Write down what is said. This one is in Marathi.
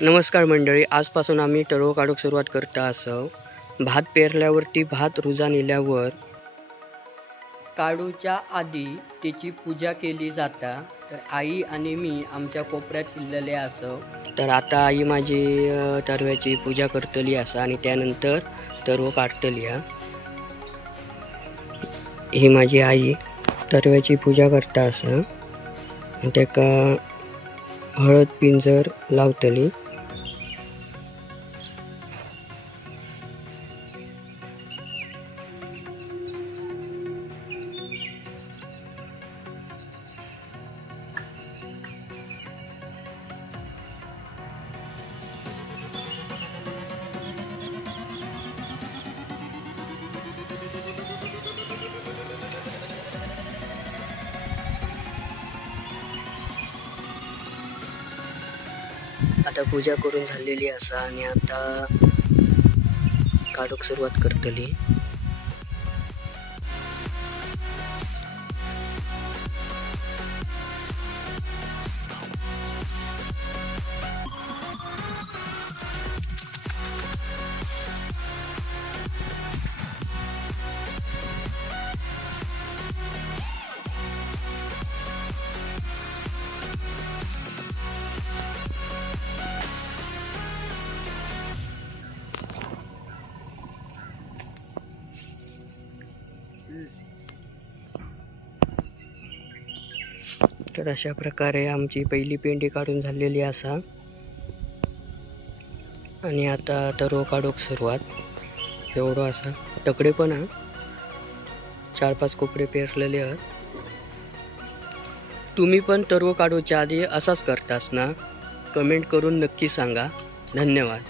नमस्कार मंडळी, आजपासून आम्ही टरव काढूक सुरुवात करता असं भात पेरल्यावरती भात रुजान इल्यावर काढूच्या आधी त्याची पूजा केली जाता। तर आई आणि मी आमच्या कोपऱ्यात इल्लेले असं। तर आता आई माझी तरव्याची पूजा करतली असा आणि त्यानंतर तरव काढतली हा। ही माझी आई तरव्याची पूजा करता असं, त्याका हळद पिंजर लावतली। आता पूजा करून झालेली असा आणि आता काढूक सुरुवात करतली। तर अशा प्रकारे आमची पहिली पेंडी काढून झालेली असा आणि आता तरव काढूक सुरुवात। एवढं असा तकडे पण हा 4-5 कोपरे पेरलेले आहेत। तुम्ही पण तरव काढूच्या आधी असाच करतास ना? कमेंट करून नक्की सांगा। धन्यवाद।